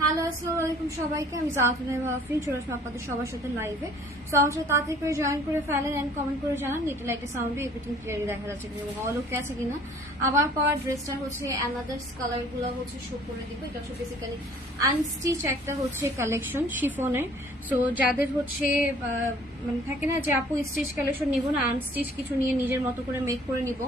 Hello আসসালামু আলাইকুম সবাইকে। আমি জাফরিন মাহফিন চলে আসলাম আপনাদের সবার সাথে লাইভে সো আমাদের তাড়াতাড়ি করে জয়েন করে ফেলেন এন্ড কমেন্ট করে জানান। লিটল লাইটের সাউন্ডে এভরিথিং ক্লিয়ারলি দেখা যাচ্ছে কিনা ভালো লুকে আছে কিনা। আবার পাওয়ার ড্রেসটা হচ্ছে অ্যানাদার্স কালারগুলো হচ্ছে শো করে দিব। এটা হচ্ছে বেসিক্যালি আনস্টিচ একটা হচ্ছে কালেকশন শিফনের। সো যাদের হচ্ছে মানে থাকে না যে, আপু স্টিচ কালেকশন নিব না আনস্টিচ কিছু নিয়ে নিজের মতো করে মেক করে নিব।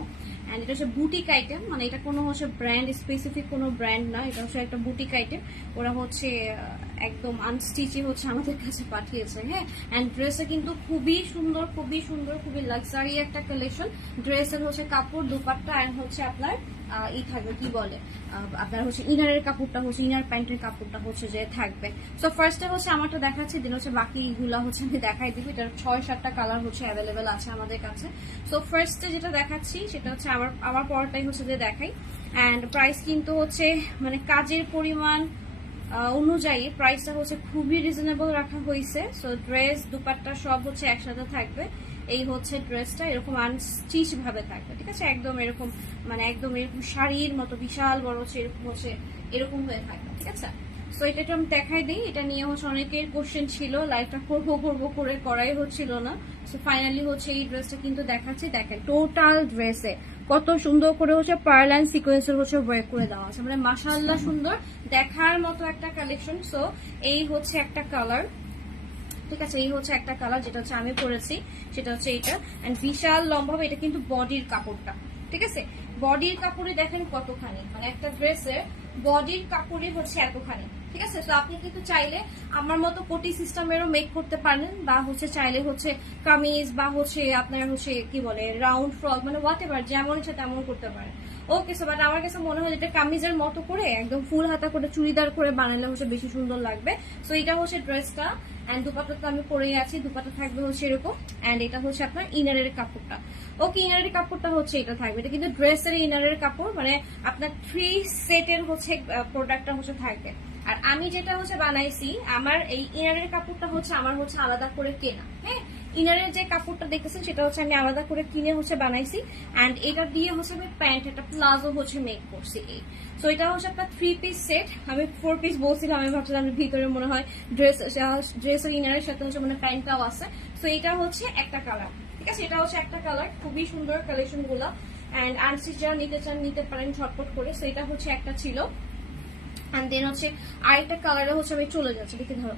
অ্যান্ড এটা হচ্ছে বুটিক আইটেম মানে এটা কোনো হচ্ছে ব্র্যান্ড স্পেসিফিক কোনো ব্র্যান্ড না, এটা হচ্ছে একটা বুটিক আইটেম ওরা হচ্ছে একদম আনস্টিচে হচ্ছে আমাদের কাছে পাঠিয়েছে হ্যাঁ? অ্যান্ড ড্রেসে কিন্তু খুবই সুন্দর খুবই সুন্দর, খুবই লাক্সারি একটা কালেকশন ড্রেসের হচ্ছে কাপড়, দুপাট্টা অ্যান্ড হচ্ছে আপনার ই থাকবে, কি বলে? আপনার হচ্ছে ইনারের কাপড়টা হচ্ছে ইনার প্যান্টের কাপড়টা হচ্ছে যে থাকবে। সো ফার্স্টে হচ্ছে আমারটা দেখাচ্ছি দেন হচ্ছে বাকি বাকিগুলা হচ্ছে আমি দেখাই দিব। এটার ছয় সাতটা কালার হচ্ছে অ্যাভেলেবেল আছে আমাদের কাছে। সো ফার্স্টে যেটা দেখাচ্ছি, সেটা হচ্ছে আমার আমার পরটাই হচ্ছে যে দেখাই। অ্যান্ড প্রাইস কিন্তু হচ্ছে মানে কাজের পরিমাণ অনুযায়ী প্রাইসটা হচ্ছে খুবই রিজনেবল রাখা হয়েছে। সো ড্রেস দুপাট্টা সব হচ্ছে একসাথে থাকবে। এই হচ্ছে ড্রেসটা এরকম ভাবে থাকবে, ঠিক আছে? একদম এরকম মানে একদম এরকম শাড়ির মতো বিশাল বড় হচ্ছে, এরকম হচ্ছে, এরকম হয়ে থাকবে, ঠিক আছে? সো এটা একটু আমি দেখাই দিই, এটা নিয়ে হচ্ছে অনেকের কোশ্চেন ছিল লাইফটা করব করব, করে করাই হচ্ছিল না। সো ফাইনালি হচ্ছে এই ড্রেসটা কিন্তু দেখাচ্ছি, দেখেন টোটাল ড্রেসে কত সুন্দর করে হচ্ছে পার্ল অ্যান্ড সিকোয়েন্সের হচ্ছে ওয়ার্ক করে দেওয়া আছে। মানে মাসাল্লাহ সুন্দর দেখার মতো একটা কালেকশন সো এই হচ্ছে একটা কালার ঠিক আছে, এই হচ্ছে একটা কালার যেটা হচ্ছে আমি পরেছি, সেটা হচ্ছে এটা। এন্ড বিশাল লম্বা হবে, এটা কিন্তু বডির কাপড়টা, ঠিক আছে? বডির কাপড়ে দেখেন কতখানি মানে একটা ড্রেসের বডির কাপড়ে হচ্ছে এতখানি, ঠিক আছে? তো আপনি কিন্তু চাইলে আমার মতো কোটি সিস্টেমেরও মেক করতে পারেন, বা হচ্ছে চাইলে হচ্ছে কামিজ, বা হচ্ছে আপনার হচ্ছে কি বলে রাউন্ড ফ্রক মানে হোয়াট এভার যেমন ইচ্ছা তেমন করতে পারেন। ওকে সো বাট আমার কাছে মনে হয় এটা কামিজের মতো করে একদম ফুল হাতা করে, চুড়িদার করে বানালে হচ্ছে বেশি সুন্দর লাগবে। সো এটা হচ্ছে ড্রেসটা অ্যান্ড দুপাটা তো আমি পরেই আছি, দুপাটা থাকবে হচ্ছে এরকম অ্যান্ড এটা হচ্ছে আপনার ইনারের কাপড়টা। ওকে ইনারের কাপড়টা হচ্ছে এটা থাকবে। এটা কিন্তু ড্রেসের ইনারের কাপড় মানে আপনার থ্রি সেটের হচ্ছে প্রোডাক্টটা হচ্ছে থাকবে। আর আমি যেটা হচ্ছে বানাইছি, আমার এই ইনারের কাপড়টা হচ্ছে, আমার হচ্ছে আলাদা করে কেনা। হ্যাঁ? ইনারের যে কাপড়টা দেখতেছেন, সেটা হচ্ছে আমি আলাদা করে কিনে হচ্ছে বানাইছি। অ্যান্ড এটা দিয়ে হচ্ছে আমি প্যান্ট, একটা প্লাজো হচ্ছে মেক করছি। এই সো এটা হচ্ছে আপনার থ্রি পিস সেট আমি ফোর পিস বলছিলাম, আমি ভাবছিলাম যে ভিতরে মনে হয় ড্রেস ড্রেস আর ইনারের সাথে হচ্ছে মানে প্যান্টটাও আছে। সো এটা হচ্ছে একটা কালার ঠিক আছে? এটা হচ্ছে একটা কালার খুবই সুন্দর কালেকশনগুলো। অ্যান্ড আনসিস যারা নিতে চান, নিতে পারেন ঝটপট করে। সো এটা হচ্ছে একটা ছিল। অ্যান্ড দেন হচ্ছে আরেকটা কালারে হচ্ছে আমি চলে যাচ্ছি। দেখে ধরো।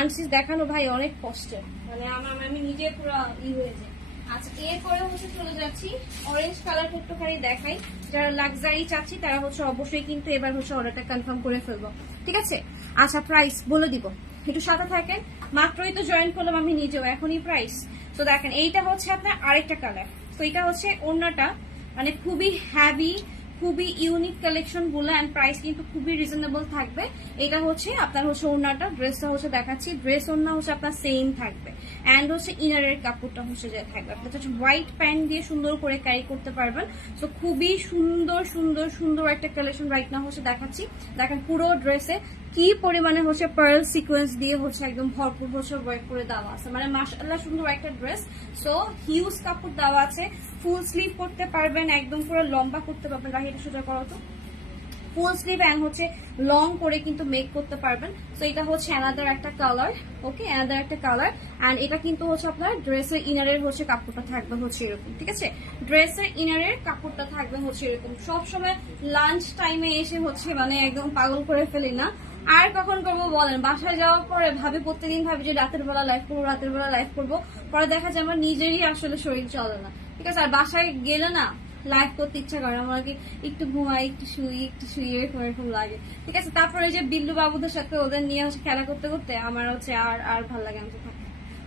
আনসিস দেখানো ভাই অনেক কষ্টের। মানে আমার আমি নিজে পুরো ই হয়ে যায়। আচ্ছা এরপরে হচ্ছে চলে যাচ্ছি। অরেঞ্জ কালার একটুখানি দেখাই। যারা লাক্সারি চাচ্ছি, তারা হচ্ছে অবশ্যই কিন্তু এবার হচ্ছে অর্ডারটা কনফার্ম করে ফেলব। ঠিক আছে? আচ্ছা প্রাইস বলে দিব। একটু সাথে থাকেন। মাত্রই তো জয়েন করলাম আমি নিজেও, এখনই প্রাইস তো দেখেন, এইটা হচ্ছে আপনার আরেকটা কালার তো এটা হচ্ছে অন্যটা মানে খুবই হ্যাভি খুবই ইউনিক কালেকশনগুলো অ্যান্ড প্রাইস কিন্তু খুবই রিজনেবল থাকবে। এটা হচ্ছে আপনার হচ্ছে ওনাটা ড্রেসটা হচ্ছে দেখাচ্ছি। ড্রেস ওনা হচ্ছে আপনার সেম থাকবে। অ্যান্ড হচ্ছে ইনারের কাপড়টা হচ্ছে যে থাকবে। আপনার হচ্ছে হোয়াইট প্যান্ট দিয়ে সুন্দর করে ক্যারি করতে পারবেন। তো খুবই সুন্দর সুন্দর সুন্দর একটা কালেকশন রাইট না হচ্ছে দেখাচ্ছি। দেখেন পুরো ড্রেসে কি পরিমাণে হচ্ছে পার্ল সিকোয়েন্স দিয়ে হচ্ছে একদম ভরপুর হচ্ছে ওয়ার্ক করে দেওয়া আছে? মানে মাসাল্লাহ সুন্দর একটা ড্রেস সো হিউজ কাপড় দেওয়া আছে। ফুল স্লিভ করতে পারবেন, একদম পুরো লম্বা করতে পারবেন। রাহিটা সোজা করো তো। ফুল স্লিভ অ্যান্ড হচ্ছে লং করে কিন্তু মেক করতে পারবেন। তো এটা হচ্ছে অ্যানাদার একটা কালার ওকে অ্যানাদার একটা কালার অ্যান্ড এটা কিন্তু হচ্ছে আপনার ড্রেসের ইনারের হচ্ছে কাপড়টা থাকবে হচ্ছে এরকম, ঠিক আছে? ড্রেসের ইনারের কাপড়টা থাকবে হচ্ছে এরকম। সবসময় লাঞ্চ টাইমে এসে হচ্ছে মানে একদম পাগল করে ফেলি না। আর কখন করব বলেন? বাসায় যাওয়ার পরে ভাবি প্রত্যেকদিন ভাবি যে রাতের বেলা লাইফ করব, রাতের বেলা লাইফ করব। পরে দেখা যায় আমার নিজেরই আসলে শরীর চলে না। ঠিক আছে, আর বাসায় গেলে না লাইভ করতে ইচ্ছা করে আমাকে একটু ঘুমাই, একটু শুই, একটু শুয়ে এরকম এরকম লাগে। ঠিক আছে, তারপরে যে বিল্লু বাবুদের সাথে ওদের নিয়ে হচ্ছে খেলা করতে করতে, আমার হচ্ছে আর আর ভালো লাগে আমি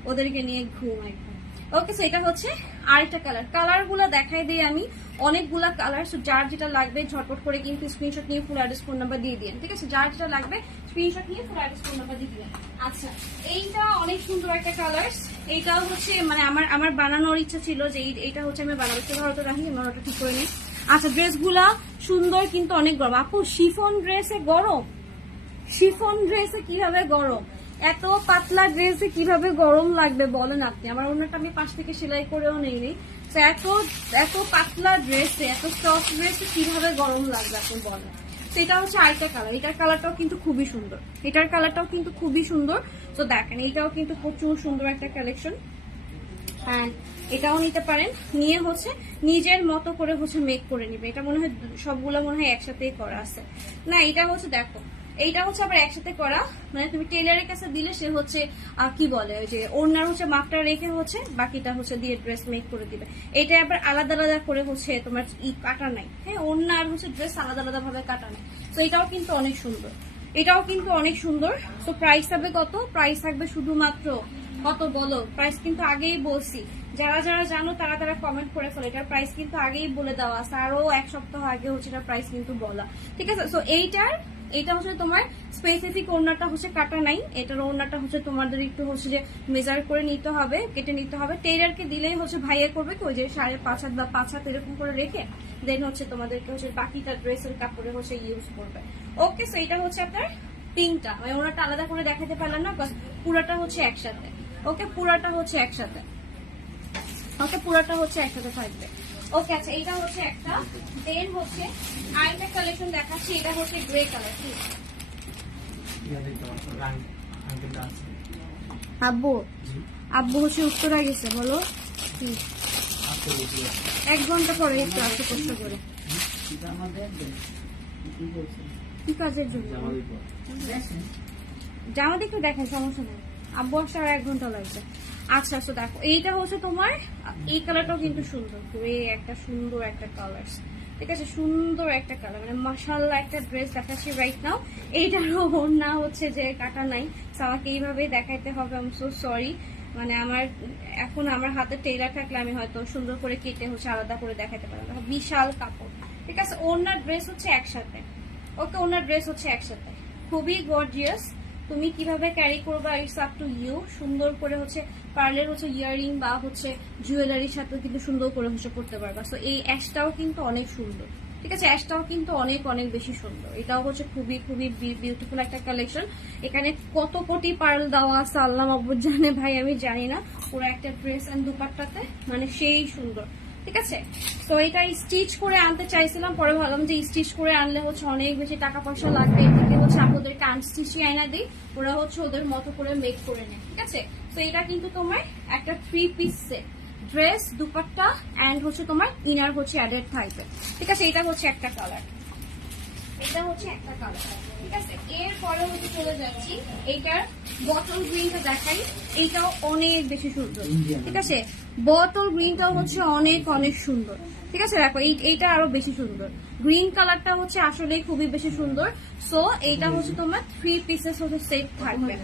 ওদেরকে নিয়ে ঘুম একদম। ওকে সো এটা হচ্ছে আরেকটা কালার কালারগুলা দেখাই দিই আমি। অনেকগুলা কালার যার যেটা লাগবে ঝটপট করে কিন্তু স্ক্রিনশট নিয়ে ফুল অ্যাড্রেস ফোন নাম্বার দিয়ে দিন ঠিক আছে? যার যেটা লাগবে স্ক্রিনশট নিয়ে ফুল অ্যাড্রেস ফোন নাম্বার দিয়ে দিবেন আচ্ছা এইটা অনেক সুন্দর একটা কালার এইটাও হচ্ছে মানে আমার আমার বানানোর ইচ্ছা ছিল যে এই- এইটা হচ্ছে আমি বানাবো। একটু ধরো তো রাখি আমার ওটা ঠিক করে নিই। আচ্ছা ড্রেসগুলা সুন্দর কিন্তু অনেক গরম। আপু, শিফন ড্রেসে গরম? শিফন ড্রেসে কীভাবে গরম? এত পাতলা ড্রেসে কীভাবে গরম লাগবে বলেন আপনি? আমার অন্যটা আমি পাশ থেকে সেলাই করেও নেইনি। তো এত এত পাতলা ড্রেসে এত সফট ড্রেসে কীভাবে গরম লাগবে আপনি বলেন? এটা হচ্ছে আরেকটা কালার এটার কালারটাও কিন্তু খুবই সুন্দর। এটার কালারটাও কিন্তু খুবই সুন্দর। তো দেখেন, এটাও কিন্তু প্রচুর সুন্দর একটা কালেকশন অ্যান্ড এটাও নিতে পারেন। নিয়ে হচ্ছে, নিজের মতো করে হচ্ছে মেক করে নিবে এটা মনে হয় সবগুলো মনে হয় একসাথেই করা আছে। না, এটা হচ্ছে দেখো এইটা হচ্ছে আবার একসাথে করা। মানে তুমি টেলারের কাছে দিলে সে হচ্ছে কি বলে, ওই যে ওনার হচ্ছে মাপটা রেখে হচ্ছে, বাকিটা হচ্ছে দিয়ে ড্রেস মেক করে দিবে। এটা আবার আলাদা আলাদা করে হচ্ছে তোমার ই কাটা নাই। হ্যাঁ আর হচ্ছে ড্রেস আলাদা আলাদা ভাবে কাটা নাই। তো এটাও কিন্তু অনেক সুন্দর। এটাও কিন্তু অনেক সুন্দর। তো প্রাইস থাকবে কত? প্রাইস থাকবে শুধুমাত্র কত বলো? প্রাইস কিন্তু আগেই বলছি। যারা যারা জানো, তারা তারা কমেন্ট করে ফেলে। এটার প্রাইস কিন্তু আগেই বলে দেওয়া আছে। আরও এক সপ্তাহ আগে হচ্ছে এটার প্রাইস কিন্তু বলা। ঠিক আছে? সো এইটার এটা হচ্ছে তোমার স্পেসিফিক ওড়নাটা হচ্ছে কাটা নাই। এটার ওড়নাটা হচ্ছে তোমাদের একটু হচ্ছে যে মেজার করে নিতে হবে, কেটে নিতে হবে। টেইলারকে দিলেই হচ্ছে ভাইয়া করবে কি, ওই যে সাড়ে পাঁচ হাত বা পাঁচ হাত এরকম করে রেখে দেন হচ্ছে তোমাদেরকে হচ্ছে বাকিটা ড্রেসের কাপড়ে হচ্ছে ইউজ করবে। ওকে সো এটা হচ্ছে আপনার তিনটা। মানে ওনাটা আলাদা করে দেখাতে পারলাম না পুরাটা হচ্ছে একসাথে। ওকে পুরাটা হচ্ছে একসাথে। ওকে পুরাটা হচ্ছে একসাথে থাকবে। ওকে আচ্ছা এটা হচ্ছে একটা। দেন হচ্ছে আরেকটা কালেকশন দেখাচ্ছি এটা হচ্ছে গ্রে কালার ঠিক আব্বু আব্বু হচ্ছে উত্তরা গেছে বলো। কি? এক ঘণ্টা পরে একটু আসতে কষ্ট করে। এটা আমাদের দেন। কি কাজের জন্য। জামা একটু দেখেন সমস্যা নেই। আব্বু আসতে আর এক ঘণ্টা লাগবে। আচ্ছা আচ্ছা দেখো এইটা হচ্ছে তোমার এই কালারটাও কিন্তু সুন্দর গ্রে একটা সুন্দর একটা কালার ঠিক আছে? সুন্দর একটা কালার মানে মাসাল্লাহ একটা ড্রেস দেখাচ্ছি রাইট নাও এইটারও না হচ্ছে যে কাটা নাই আমাকে এইভাবেই দেখাইতে হবে আম সো সরি মানে আমার এখন আমার হাতে টেইলার থাকলে আমি হয়তো সুন্দর করে কেটে হচ্ছে আলাদা করে দেখাতে পারব দেখো, বিশাল কাপড় ঠিক আছে? ওনার ড্রেস হচ্ছে একসাথে ওকে? ওনার ড্রেস হচ্ছে একসাথে খুবই গর্জিয়াস তুমি কীভাবে ক্যারি করবা ইটস আপ টু ইউ সুন্দর করে হচ্ছে পার্লের হচ্ছে ইয়ারিং বা হচ্ছে জুয়েলারির সাথে কিন্তু সুন্দর করে হচ্ছে করতে পারবা। তো এই অ্যাশটাও কিন্তু অনেক সুন্দর। ঠিক আছে? অ্যাশটাও কিন্তু অনেক অনেক বেশি সুন্দর। এটাও হচ্ছে খুবই খুবই বিউটিফুল একটা কালেকশন এখানে কত কোটি পার্ল দেওয়া আছে, আল্লাহ জানে ভাই, আমি জানি না। পুরো একটা ড্রেস অ্যান্ড দুপাট্টাতে মানে সেই সুন্দর। ঠিক আছে? তো এটা স্টিচ করে আনতে চাইছিলাম, পরে ভাবলাম যে স্টিচ করে আনলে হচ্ছে অনেক বেশি টাকা পয়সা লাগবে এদিকে হচ্ছে আপনাদেরকে আনস্টিচই আয়না দিই, ওরা হচ্ছে ওদের মতো করে মেক করে নেয়, ঠিক আছে? তো এটা কিন্তু তোমার একটা three piece set dress dupatta and হচ্ছে তোমার ইনার হচ্ছে অ্যাডেড থাকবে ঠিক আছে? এটা হচ্ছে একটা কালার এটা হচ্ছে একটা কালার ঠিক আছে? এর পরে হচ্ছে চলে যাচ্ছি এইটার বটল গ্রিনটা দেখাই। এইটাও অনেক বেশি সুন্দর। ঠিক আছে? বটল গ্রিনটাও হচ্ছে অনেক অনেক সুন্দর। ঠিক আছে? দেখো এই এইটা আরও বেশি সুন্দর। গ্রিন কালারটা হচ্ছে আসলে খুবই বেশি সুন্দর। সো এইটা হচ্ছে তোমার থ্রি পিসেস হচ্ছে সেট থাকবে।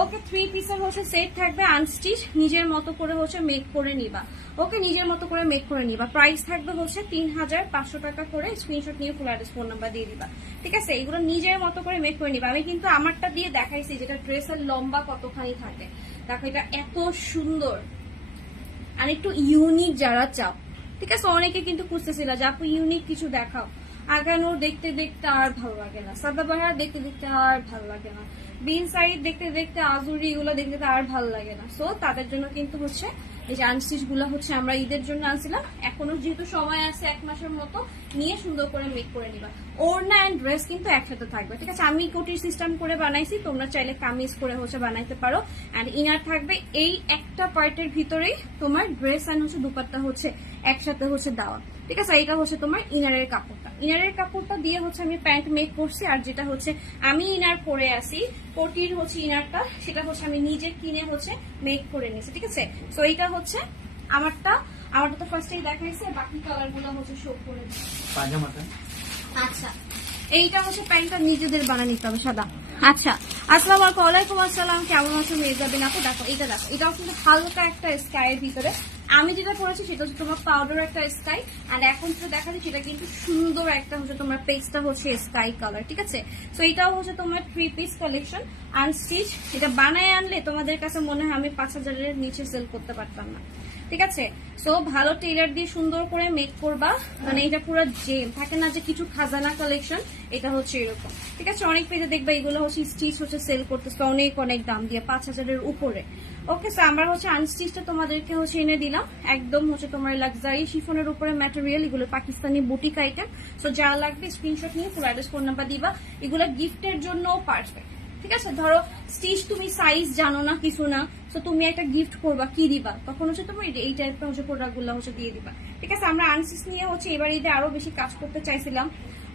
ওকে থ্রি পিসের হচ্ছে সেট থাকবে। আনস্টিচ নিজের মতো করে হচ্ছে মেক করে নিবা। ওকে নিজের মতো করে মেক করে নিবা। প্রাইস থাকবে হচ্ছে তিন হাজার পাঁচশো টাকা করে। স্ক্রিনশট নিয়ে ফুল অ্যাড্রেস ফোন নাম্বার দিয়ে দিবা। ঠিক আছে? এগুলো নিজের মতো করে মেক করে নিবা। আমি কিন্তু আমারটা দিয়ে দেখাইছি যেটা ড্রেসের লম্বা কতখানি থাকে। দেখো এটা এত সুন্দর। আর একটু ইউনিক যারা চাও। ঠিক আছে, অনেকে কিন্তু খুঁজতেছিল যে আপু ইউনিক কিছু দেখাও। আগানোর দেখতে দেখতে আর ভালো লাগে না? সাদাবাহার দেখতে দেখতে আর ভালো লাগে না। বিন সাইড দেখতে দেখতে আজুরি এগুলো দেখতে আর ভালো লাগে না। সো তাদের জন্য কিন্তু হচ্ছে এই যে আনস্টিচগুলো হচ্ছে আমরা ঈদের জন্য আনছিলাম। এখনও যেহেতু সময় আছে এক মাসের মতো, নিয়ে সুন্দর করে মেক করে নিবা। ওড়না অ্যান্ড ড্রেস কিন্তু একসাথে থাকবে। ঠিক আছে, আমি কোটির সিস্টেম করে বানাইছি, তোমরা চাইলে কামিজ করে হচ্ছে বানাইতে পারো। অ্যান্ড ইনার থাকবে এই একটা পার্টের ভিতরেই তোমার ড্রেস অ্যান্ড হচ্ছে দুপাট্টা হচ্ছে একসাথে হচ্ছে দেওয়া। ঠিক আছে এটা হচ্ছে তোমার ইনারের কাপড়টা। ইনারের কাপড়টা দিয়ে হচ্ছে আমি প্যান্ট মেক করছি আর যেটা হচ্ছে আমি ইনার পরে আসি কোটির হচ্ছে ইনারটা সেটা হচ্ছে আমি নিজে কিনে হচ্ছে মেক করে নিয়েছি ঠিক আছে? তো এইটা হচ্ছে আমারটা। আমারটা তো ফার্স্টেই দেখাইছে বাকি কালারগুলো হচ্ছে শো করে। পাজামাটা আচ্ছা। এইটা হচ্ছে প্যান্টটা নিজেদের বানিয়ে নিতে হবে সাদা। আচ্ছা আসসালামু আলাইকুম আসসালাম কেমন আছো? মেজাবিন আপু দেখো এটা দেখো। এটাও কিন্তু হালকা একটা স্কাইয়ের ভিতরে আমি যেটা পরেছি সেটা হচ্ছে তোমার পাউডার একটা স্কাই আর এখন যেটা দেখাচ্ছি সেটা কিন্তু সুন্দর একটা হচ্ছে তোমার পেজটা হচ্ছে স্কাই কালার ঠিক আছে? তো এটাও হচ্ছে তোমার থ্রি পিস কালেকশন আনস্টিচ এটা বানায় আনলে তোমাদের কাছে মনে হয় আমি পাঁচ হাজারের নিচে সেল করতে পারতাম না, ঠিক আছে? সো ভালো টেলার দিয়ে সুন্দর করে মেক করবা মানে এটা পুরো জেম থাকে না যে কিছু খাজানা কালেকশন এটা হচ্ছে এরকম, ঠিক আছে? অনেক পেজে দেখবা এগুলো হচ্ছে স্টিচ হচ্ছে সেল করতেছে অনেক অনেক দাম দিয়ে, পাঁচ হাজারের উপরে। ওকে স্যার আমরা হচ্ছে আনস্টিচটা তোমাদেরকে হচ্ছে এনে দিলাম। একদম হচ্ছে তোমার লাক্সারি শিফনের উপরে ম্যাটেরিয়াল এগুলো পাকিস্তানি বুটিক আইটেম সো যা লাগবে স্ক্রিনশট নিয়ে পুরো অ্যাড্রেস ফোন নাম্বার দিবা। এগুলো গিফটের জন্য পারফেক্ট ঠিক আছে? ধরো স্টিচ তুমি সাইজ জানো না, কিছু না সো তুমি একটা গিফট করবা, কি দিবা? তখন হচ্ছে তুমি এই- টাইপের হচ্ছে প্রোডাক্টগুলো হচ্ছে দিয়ে দিবা। ঠিক আছে? আমরা আনসিস নিয়ে হচ্ছে এবার ঈদে আরও বেশি কাজ করতে চাইছিলাম।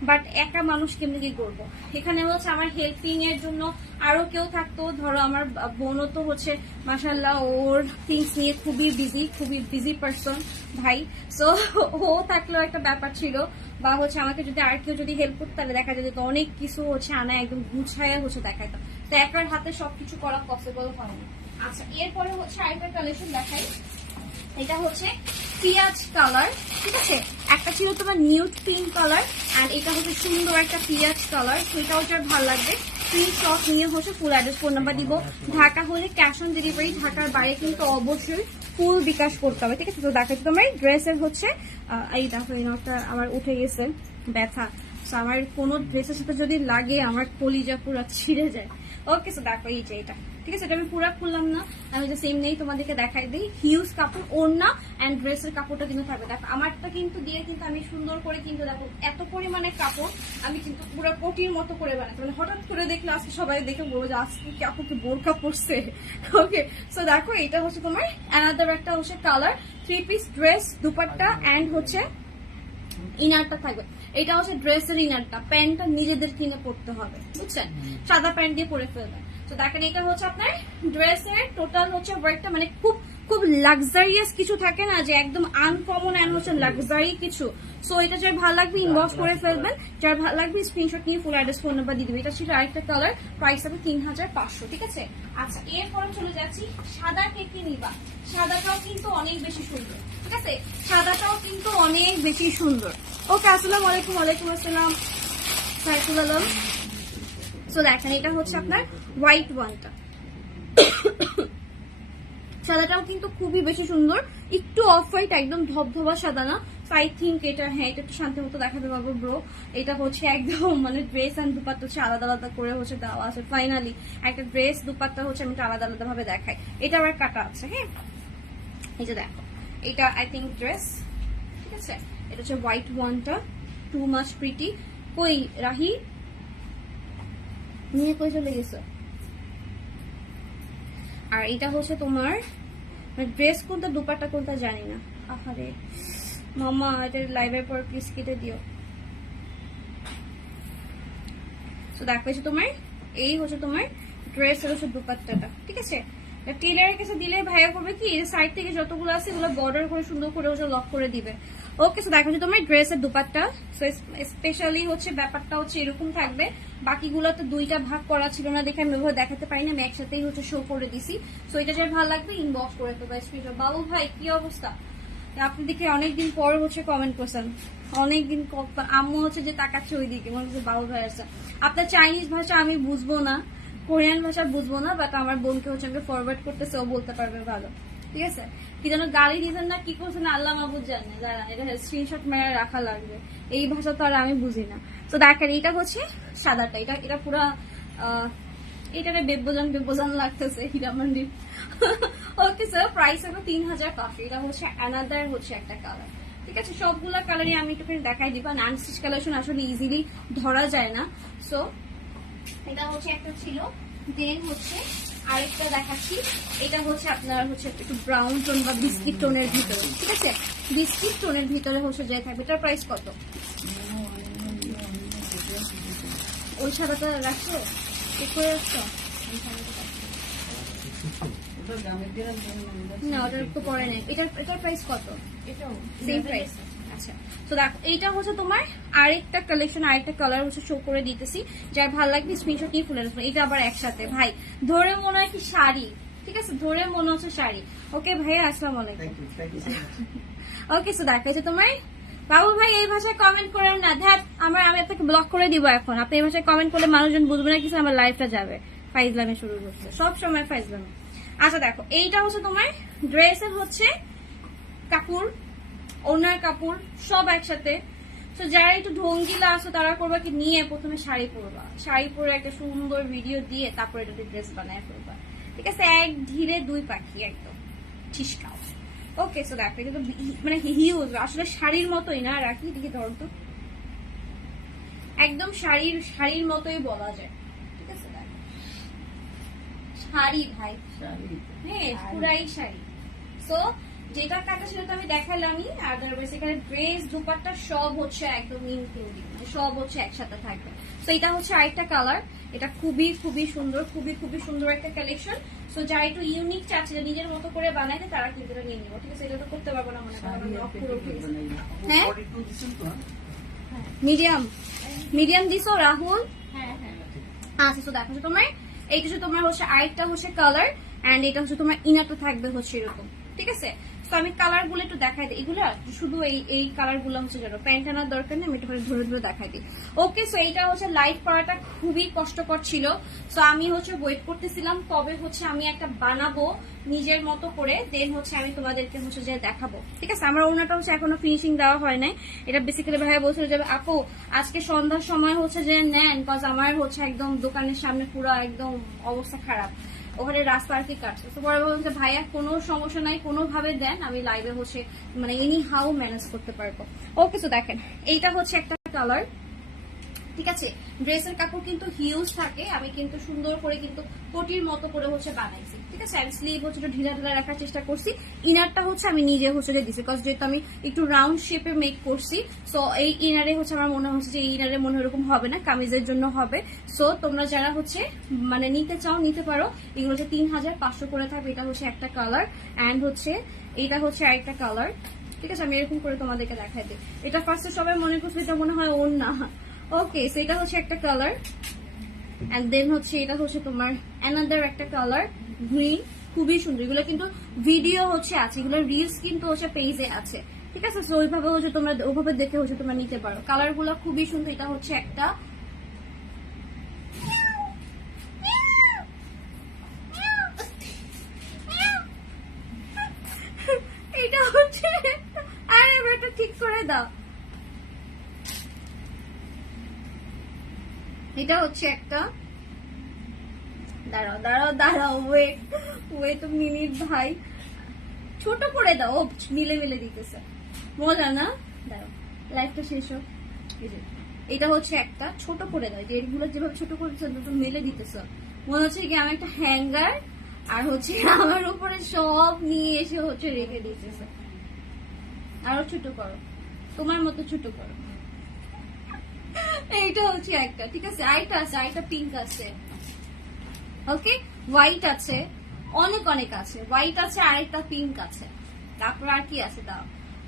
বাট একা মানুষ কেমনি কি করব? এখানে হচ্ছে আমার হেল্পিং এর জন্য আরও কেউ থাকতো। ধরো আমার বোনও তো হচ্ছে মাসাল্লাহ ওর থিংস নিয়ে খুবই বিজি খুবই বিজি পার্সন ভাই। সো ও থাকলেও একটা ব্যাপার ছিল বা হচ্ছে আমাকে যদি আর কেউ যদি হেল্প করতে, তাহলে দেখা যেত অনেক কিছু হচ্ছে আনা একদম গুছায় হচ্ছে দেখাইতাম তো একার হাতে সবকিছু করা পসিবল হয়নি। আচ্ছা এরপরে হচ্ছে আরেকটা কালেকশন দেখাই। এটা হচ্ছে পিঁয়াজ কালার ঠিক আছে? একটা ছিল তোমার নিউট পিঙ্ক কালার আর এটা হচ্ছে সুন্দর একটা পিঁয়াজ কালার সেটাও যার ভালো লাগবে। স্ক্রিনশট নিয়ে হচ্ছে ফুল অ্যাড্রেস ফোন নাম্বার দিব। ঢাকা হলে ক্যাশ অন ডেলিভারি ঢাকার বাইরে কিন্তু অবশ্যই ফুল বিকাশ করতে হবে ঠিক আছে? তো দেখাচ্ছি তোমার ড্রেসের হচ্ছে এই দেখো এই নটটা আমার উঠে গেছে ব্যথা। So, আমার কোনো ড্রেসের সাথে যদি লাগে আমার কলিজা পুরো ছিঁড়ে যায়। ওকে সো দেখো এই যে এটা। ঠিক আছে? এটা আমি পুরো খুললাম না। আমি যে সেম নেই, তোমাদেরকে দেখাই দিই। হিউজ কাপড়, ওড়না অ্যান্ড ড্রেসের কাপড়টা কিন্তু থাকবে। দেখো, আমারটা কিন্তু দিয়ে কিন্তু আমি সুন্দর করে কিন্তু দেখো, এত পরিমাণে কাপড় আমি কিন্তু পুরো কোটির মতো করে বানাই মানে হঠাৎ করে দেখলে আজকে সবাই দেখে বলব যে, আজকে কাপড় কি বোরকা পড়ছে ওকে সো দেখো এটা হচ্ছে তোমার অ্যানাদার একটা হচ্ছে colour three piece dress dupatta and হচ্ছে ইনারটা থাকবে। এটা হচ্ছে ড্রেসের ইনারটা প্যান্টটা নিজেদের কিনে পড়তে হবে, বুঝছেন? সাদা প্যান্ট দিয়ে পরে ফেলবেন তো দেখেন এটা হচ্ছে আপনার ড্রেসের টোটাল হচ্ছে ওয়ার্কটা মানে খুব খুব লাক্সারিয়াস কিছু থাকে না যে একদম আনকমন অ্যান্ড হচ্ছে লাক্সারি কিছু। সো এটা যার ভালো লাগবে ইনবক্স করে ফেলবেন। যার ভালো লাগবে স্ক্রিনশট নিয়ে ফুল অ্যাড্রেস ফোন নাম্বার দিয়ে দেবে। এটা ছিল আরেকটা কালার প্রাইস হবে তিন হাজার পাঁচশো ঠিক আছে? আচ্ছা এরপরে চলে যাচ্ছি সাদা কেকে নিবা? সাদাটাও কিন্তু অনেক বেশি সুন্দর ঠিক আছে? সাদাটাও কিন্তু অনেক বেশি সুন্দর। ওকে আসসালামু আলাইকুম ওয়ালাইকুম আসসালাম সাইফুল আলম। সো দেখেন, এটা হচ্ছে আপনার হোয়াইট ওয়ানটা সাদাটাও কিন্তু খুবই বেশি সুন্দর। একটু অফ হোয়াইট একদম ধবধবা সাদা না। আই থিঙ্ক এটা হ্যাঁ এটা একটু শান্তি মতো দেখাতে পারব ব্রো এটা হচ্ছে একদম মানে ড্রেস অ্যান্ড দুপাত্তা হচ্ছে আলাদা আলাদা করে হচ্ছে দেওয়া আছে। ফাইনালি একটা ড্রেস দুপাত্তা হচ্ছে আমি আলাদা আলাদা ভাবে দেখাই। এটা আবার কাটা আছে হ্যাঁ? এই যে দেখো, এটা আই থিঙ্ক ড্রেস ঠিক আছে? এটা হচ্ছে হোয়াইট ওয়ানটা টু মাস প্রিটি কই, রাহি? নিয়ে কই চলে গেছো? আর এটা হচ্ছে তোমার ড্রেস কোনটা, দুপাট্টা কোনটা জানি না। আহারে। মামা, এটা লাইভের পর প্লিজ কেটে দিও। তো দেখো, এই তোমার, এই হচ্ছে তোমার ড্রেসের হচ্ছে দুপাট্টাটা, ঠিক আছে? টেলারের কাছে দিলে ভাইয়া করবে কি সাইড থেকে যতগুলো আছে, এগুলো বর্ডার করে সুন্দর করে হচ্ছে লক করে দিবে। ওকে সো দেখো তোমার ড্রেসের দুপাট্টা সো স্পেশালি হচ্ছে ব্যাপারটা হচ্ছে এরকম থাকবে বাকিগুলো তো দুইটা ভাগ করা ছিল না দেখে আমি ওভাবে দেখাতে পারি না, আমি একসাথেই হচ্ছে শো করে দিছি। সো এটা যার ভালো লাগবে ইনবক্স করে দেবো বাবু ভাই, কি অবস্থা? আপনি দেখে অনেকদিন পর হচ্ছে কমেন্ট করছেন। অনেকদিন আম্মু হচ্ছে যে তাকাচ্ছে ওইদিকে, মনে হচ্ছে বাবু ভাই আছে। আপনার চাইনিজ ভাষা আমি বুঝব না কোরিয়ান ভাষা বুঝব না বাট আমার বোনকে হচ্ছে আমাকে ফরওয়ার্ড করতেছে, ও বলতে পারবে ভালো। ঠিক আছে? কি যেন গালি দিতেন না, কি করছেন আল্লাহ মাহবুদ জানে এটা স্ক্রিনশট মেরে রাখা লাগবে। এই ভাষা তো আর আমি বুঝি না। তো দেখেন এটা হচ্ছে সাদাটা। এটা এটা পুরা এটারে বেবজান বেবজান লাগতেছে হীরামন্দির ওকে স্যার প্রাইস হবে তিন হাজার পাঁচশো। এটা হচ্ছে অ্যানাদার হচ্ছে একটা কালার ঠিক আছে, সবগুলো কালারই আমি একটু দেখাই দিব। নান স্টিচ কালেকশন আসলে ইজিলি ধরা যায় না। সো এটা হচ্ছে একটা ছিল। দেন হচ্ছে আরেকটা দেখাচ্ছি। এটা হচ্ছে আপনার হচ্ছে একটু ব্রাউন টোন বা বিস্কিট টোনের ভিতরে। ঠিক আছে? বিস্কিট টোনের ভিতরে হচ্ছে যে থাকবে, এটার প্রাইস কত? ওই সাদাটা রাখছো করে না ওটার একটু পরে নেই। এটার এটার প্রাইস কত? এটাও। সেম প্রাইস আচ্ছা। তো দেখো এইটা হচ্ছে তোমার আরেকটা কালেকশন আরেকটা কালার হচ্ছে শো করে দিতেছি। যার ভালো লাগবে স্ক্রিনশট নিয়ে ফুলে রাখবেন এটা আবার একসাথে। ভাই ধরে মনে হয় কি শাড়ি? ঠিক আছে? ধরে মনে হচ্ছে শাড়ি। ওকে ভাই আসসালামু আলাইকুম। Thank you thank you so much okay so দেখো এই তোমার বাবু ভাই, এই ভাষায় কমেন্ট করেন না। ধ্যাত আমার, আমি আপনাকে ব্লক করে দিব এখন। আপনি এই ভাষায় কমেন্ট করলে মানুষজন বুঝবে না কিছু, আমার লাইফটা যাবে। ফাইজলামে শুরু করছে সব সময় ফাইজলামে। আচ্ছা দেখো, এইটা হচ্ছে তোমার ড্রেসের হচ্ছে কাপড়, ওনার কাপড়, সব একসাথে। তো যারা একটু ঢঙ্গিলা আসো তারা করবা কি? নিয়ে প্রথমে শাড়ি পরবা। শাড়ি পরে একটা সুন্দর ভিডিও দিয়ে তারপরে এটা ড্রেস বানায় ফেলবা। ঠিক আছে? এক ধীরে দুই পাখি, একদম। ছিসকাও ওকে সো দেখো এটা তো মানে হিউজ আসলে শাড়ির মতোই না রাখি দেখি ধরো তো। একদম শাড়ির শাড়ির মতোই বলা যায়। ঠিক আছে দেখো। শাড়ি ভাই। শাড়ি। হ্যাঁ পুরাই শাড়ি। সো যেটা টাকা ছিল তো আমি দেখালামই আর তারপরে সেখানে ড্রেস দুপাট্টা সব হচ্ছে একদম ইনক্লুডিং মানে সব হচ্ছে একসাথে থাকবে। তো এটা হচ্ছে আরেকটা কালার এটা খুবই খুবই সুন্দর খুবই খুবই সুন্দর একটা কালেকশন সো যারা একটু ইউনিক চাচ্ছে নিজের মতো করে বানাইতে তারা কিন্তু এটা নিয়ে নিবো ঠিক আছে এটা তো করতে পারব না মনে করো। হ্যাঁ? 42 দিছেন তো, হ্যাঁ? মিডিয়াম মিডিয়াম দিছো রাহুল হ্যাঁ হ্যাঁ আচ্ছা তো দেখো তোমার এইটা হচ্ছে তোমার হচ্ছে আরেকটা হচ্ছে কালার এন্ড এটা হচ্ছে তোমার ইনারটা থাকবে হচ্ছে এরকম ঠিক আছে তো আমি কালারগুলো একটু দেখাই দিই। এগুলো শুধু এই এই কালারগুলো হচ্ছে জানো প্যান্ট আনার দরকার নেই, আমি একটু ধরে ধরে দেখাই দিই। ওকে সো এইটা হচ্ছে লাইভ করাটা খুবই কষ্টকর ছিল। সো আমি হচ্ছে ওয়েট করতেছিলাম কবে হচ্ছে আমি একটা বানাবো নিজের মতো করে দেন হচ্ছে আমি তোমাদেরকে হচ্ছে যে দেখাবো। ঠিক আছে? আমার ওনাটা হচ্ছে এখনও ফিনিশিং দেওয়া হয় নাই। এটা বেসিক্যালি ভাইয়া বলছিল যে, আপু, আজকে সন্ধ্যার সময় হচ্ছে যে নেন কজ আমার হচ্ছে একদম দোকানের সামনে পুরো একদম অবস্থা খারাপ। ওখানে রাস্তা আর কি কাটছে তো পরে বলছে ভাইয়া, কোনো সমস্যা নাই, কোনোভাবে দেন, আমি লাইভে হচ্ছে মানে এনি হাউ ম্যানেজ করতে পারব। ওকে তো দেখেন। এইটা হচ্ছে একটা কালার ঠিক আছে? ড্রেসের কাপড় কিন্তু হিউজ থাকে, আমি কিন্তু সুন্দর করে কিন্তু কোটির মতো করে হচ্ছে বানাইছি, ঠিক আছে? আমি স্লিভ হচ্ছে ঢিলা ঢিলা রাখার চেষ্টা করছি। ইনারটা হচ্ছে আমি নিজে হচ্ছে দিছি বিকজ যেহেতু আমি একটু রাউন্ড শেপে মেক করছি সো এই ইনারে হচ্ছে আমার মনে হচ্ছে যে এই ইনারে মনে এরকম হবে না, কামিজের জন্য হবে। সো তোমরা যারা হচ্ছে মানে নিতে চাও, নিতে পারো। এগুলো হচ্ছে তিন হাজার পাঁচশো করে থাকবে, এটা হচ্ছে একটা কালার অ্যান্ড হচ্ছে এটা হচ্ছে আরেকটা কালার ঠিক আছে? আমি এরকম করে তোমাদেরকে দেখাই দিই। এটা ফার্স্টে সবাই মনে করছে এটা মনে হয় ওর না ওকে সেটা হচ্ছে একটা কালার এন্ড দেন হচ্ছে এটা হচ্ছে তোমার অ্যানাদার একটা কালার গ্রিন খুবই সুন্দর। এগুলো কিন্তু ভিডিও হচ্ছে আছে। এগুলো রিলস কিন্তু হচ্ছে পেজে আছে। ঠিক আছে? সো ওইভাবে হচ্ছে তোমরা, ওইভাবে দেখে হচ্ছে তোমরা নিতে পারো। কালারগুলো খুবই সুন্দর। এটা হচ্ছে একটা এটা হচ্ছে আরে এবার একটু ঠিক করে দাও এটা হচ্ছে একটা। দাঁড়াও দাঁড়াও দাঁড়াও ওয়েট ওয়েট মিনিট ভাই। ছোট করে দাও মিলে মিলে দিতেছে। মজা না? দাঁড়াও লাইফটা শেষ হোক। এটা হচ্ছে একটা, ছোট করে দাও। এগুলো যেভাবে ছোট করে দিচ্ছ দুটো মনে হচ্ছে কি আমি একটা হ্যাঙ্গার আর হচ্ছে আমার উপরে সব নিয়ে এসে হচ্ছে রেখে দিতেছে। আরও ছোট করো। তোমার মতো ছোট করো। এইটা হচ্ছে একটা, ঠিক আছে? আরেকটা আছে, আরেকটা পিঙ্ক আছে। ওকে হোয়াইট আছে, অনেক অনেক আছে। হোয়াইট আছে, আরেকটা পিঙ্ক আছে। তারপর আর কি আছে দাও?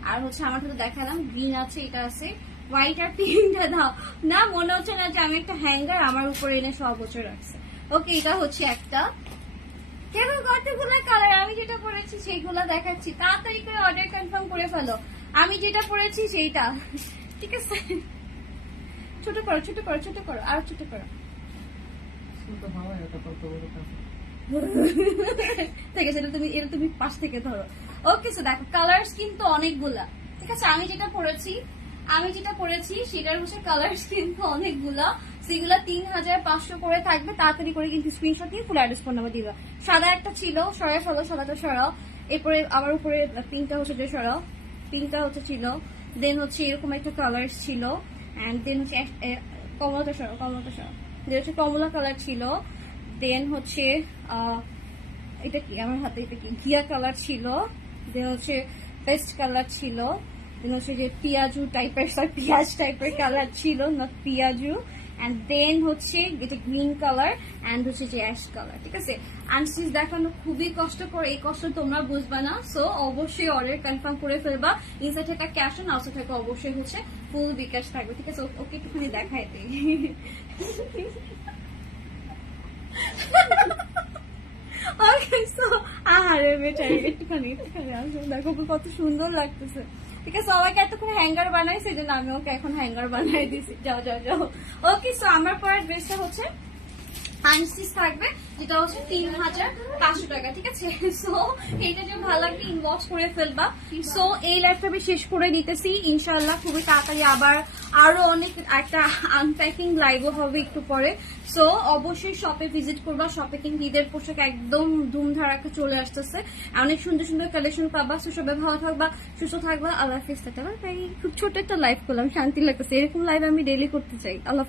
আর হচ্ছে আমার সাথে দেখালাম গ্রিন আছে, এটা আছে। হোয়াইট আর পিঙ্কটা দাও। না, মনে হচ্ছে না যে আমি একটা হ্যাঙ্গার আমার উপরে এনে সব বছর রাখছে। ওকে এটা হচ্ছে একটা। কেন কতগুলো কালার আমি যেটা পরেছি সেইগুলো দেখাচ্ছি। তাড়াতাড়ি করে অর্ডার কনফার্ম করে ফেলো। আমি যেটা পরেছি সেইটা। ঠিক আছে? ছোট করো ছোট করো ছোট করো, আর ছোট করো। ঠিক আছে এটা তুমি এটা তুমি পাশ থেকে ধরো। ওকে সো দেখো কালার্স কিন্তু অনেকগুলা। ঠিক আছে, আমি যেটা পরেছি আমি যেটা পরেছি সেটার হচ্ছে কালার্স কিন্তু অনেকগুলা। সেগুলা তিন হাজার পাঁচশো করে থাকবে, তাড়াতাড়ি করে কিন্তু স্ক্রিনশট নিয়ে ফুল অ্যাড্রেস ফোন নাম্বার দিবা সাদা একটা ছিল সরা ফেলো সাদাটা সরাও। এরপরে আবার উপরে পিঙ্কটা হচ্ছে যে সরাও পিঙ্কটা হচ্ছে ছিল। দেন হচ্ছে এরকম একটা কালার ছিল। অ্যান্ড দেন হচ্ছে কমলাটা সরাও কমলাটা সরাও দেন হচ্ছে কমলা কালার ছিল দেন হচ্ছে এটা কি? আমার হাতে এটা কি? ঘিয়া কালার ছিল দেন হচ্ছে পেস্ট কালার ছিল দেন হচ্ছে যে পিয়াজু টাইপের পিয়াজ টাইপের কালার ছিল না পিয়াজু। অ্যান্ড দেন হচ্ছে এটা গ্রিন কালার অ্যান্ড হচ্ছে যে অ্যাশ কালার ঠিক আছে? আনসিস দেখানো খুবই কষ্টকর, এই কষ্ট তোমরা বুঝবা না। সো অবশ্যই অর্ডার কনফার্ম করে ফেলবা। ইনসাইড একটা ক্যাশ অন আউটসাইড থেকে অবশ্যই হচ্ছে ফুল বিকাশ থাকবে, ঠিক আছে? ওকে একটুখানি দেখাই সো আরে বেচারি একটুখানি একটুখানি আসো দেখো কত সুন্দর লাগতেছে। আছে সবাইকে এতক্ষণ হ্যাঙ্গার বানাই সেই জন্য আমি ওকে এখন হ্যাঙ্গার বানাই দিছি। যাও যাও যাও। ওকে সো আমার পরের ড্রেসটা হচ্ছে থাকবে, যেটা হচ্ছে তিন হাজার পাঁচশো টাকা, ঠিক আছে? সো ভালো করে ফেলবা। সো এই লাইফটা আমি শেষ করে দিতেছি ইনশাল্লাহ খুবই তাড়াতাড়ি আবার অনেক একটা আনপ্যাকিং লাইভও হবে একটু পরে। সো অবশ্যই শপে ভিজিট করবা। শপে কিন্তু ঈদের পোশাক একদম ধুমধারাকে চলে আসতেছে। অনেক সুন্দর সুন্দর কালেকশন পাবা। সো সবাই ভালো থাকবা, সুস্থ থাকবা। আল্লাহ হাফিজ বাই খুব ছোট একটা লাইভ করলাম, শান্তি লাগতেছে। এরকম লাইভ আমি ডেলি করতে চাই। আল্লাহ